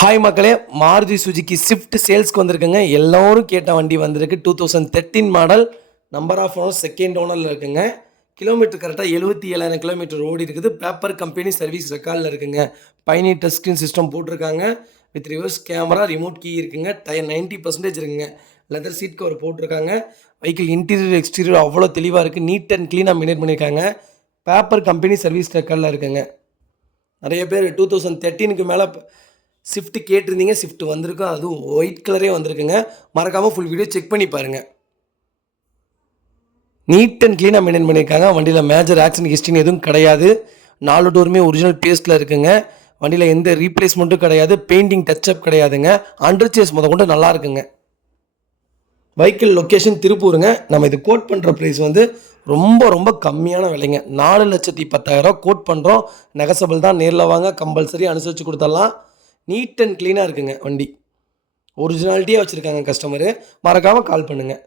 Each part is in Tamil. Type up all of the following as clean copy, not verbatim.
ஹாய் மக்களே, மாருதி சுஜுக்கி ஸ்விஃப்ட் சேல்ஸ்க்கு வந்திருக்குங்க. எல்லோரும் கேட்ட வண்டி வந்திருக்கு. 2013 model, number of owner second ஓனரில் இருக்குங்க. கிலோமீட்டர் கரெக்டாக 77,000 கிலோமீட்டர் ஓடி இருக்குது. பேப்பர் கம்பெனி சர்வீஸ் ரெக்கார்டில் இருக்குங்க. பயணி டச் ஸ்க்ரீன் சிஸ்டம் போட்டிருக்காங்க. With reverse camera, remote key இருக்குங்க. டயர் 90% இருக்குங்க. லெதர் சீட் கவர் போட்டிருக்காங்க. வெஹிக்கிள் இன்டீரியர் எக்ஸ்டீரியர் அவ்வளோ தெளிவாக இருக்குது. நீட் அண்ட் க்ளீனாக மெயின்டைன் பண்ணியிருக்காங்க. பேப்பர் கம்பெனி சர்வீஸ் ரெக்கார்டில் இருக்குங்க. நிறைய பேர் 2013க்கு மேலே ஸ்விஃப்ட் கேட்டிருந்தீங்க. ஸ்விஃப்ட் வந்திருக்கும். அதுவும் ஒயிட் கலரே வந்திருக்குங்க. மறக்காமல் ஃபுல் வீடியோ செக் பண்ணி பாருங்கள். நீட் அண்ட் க்ளீனாக மெயின்டைன் பண்ணியிருக்காங்க. வண்டியில் மேஜர் ஆக்சிடென்ட் ஹிஸ்ட்ரின்னு எதுவும் கிடையாது. 4 டோருமே ஒரிஜினல் பேஸ்ட்டில் இருக்குங்க. வண்டியில் எந்த ரீப்ளேஸ்மெண்ட்டும் கிடையாது. பெயிண்டிங் டச்சப் கிடையாதுங்க. அண்டர் சேஸ் கொண்டு நல்லா இருக்குங்க. வெஹிக்கிள் லொக்கேஷன் திருப்பூருங்க. நம்ம இது கோட் பண்ணுற ப்ரைஸ் ரொம்ப கம்மியான விலைங்க. 4,10,000 கோட் பண்ணுறோம். நெகசபிள் தான். நேரில் வாங்க, கம்பல்சரி அனுசரித்து கொடுத்துடலாம். நீட் அண்ட் க்ளீனாக இருக்குங்க. வண்டி ஒரிஜினாலிட்டியாக வச்சுருக்காங்க கஸ்டமரு. மறக்காமல் கால் பண்ணுங்கள்.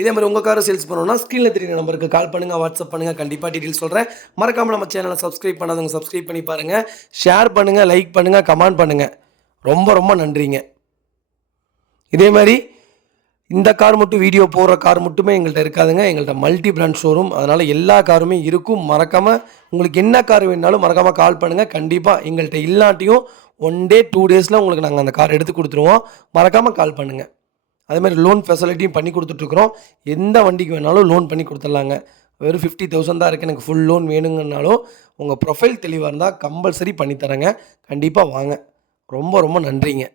இதே மாதிரி உங்கள் காரை சேல்ஸ் பண்ணணும்னா ஸ்க்ரீனில் தெரியுற நம்பருக்கு கால் பண்ணுங்கள், வாட்ஸ்அப் பண்ணுங்கள். கண்டிப்பாக டீட்டெயில்ஸ் சொல்கிறேன். மறக்காமல் நம்ம சேனலை சப்ஸ்கிரைப் பண்ணாதவங்க சப்ஸ்கிரைப் பண்ணி பாருங்கள். ஷேர் பண்ணுங்கள், லைக் பண்ணுங்கள், கமெண்ட் பண்ணுங்கள். ரொம்ப நன்றிங்க. இதே மாதிரி இந்த கார் மட்டும் வீடியோ போடுற கார் மட்டுமே எங்கள்கிட்ட இருக்காதுங்க. எங்கள்கிட்ட மல்டி பிராண்ட் ஷோரூம். அதனால் எல்லா காருமே இருக்கும். மறக்காமல் உங்களுக்கு என்ன கார் வேணுனாலும் மறக்காமல் கால் பண்ணுங்கள். கண்டிப்பாக எங்கள்கிட்ட இல்லாட்டியும் 1 டே 2 டேஸில் உங்களுக்கு நாங்கள் அந்த கார் எடுத்து கொடுத்துருவோம். மறக்காமல் கால் பண்ணுங்கள். அதேமாதிரி லோன் ஃபெசிலிட்டியும் பண்ணி கொடுத்துட்ருக்குறோம். எந்த வண்டிக்கு வேணாலும் லோன் பண்ணி கொடுத்துட்லாங்க. வெறும் 50,000 தான் இருக்குது. எனக்கு ஃபுல் லோன் வேணுங்கன்னாலும் உங்கள் ப்ரொஃபைல் தெளிவாக இருந்தால் கம்பல்சரி பண்ணித்தரேங்க. கண்டிப்பாக வாங்க. ரொம்ப நன்றிங்க.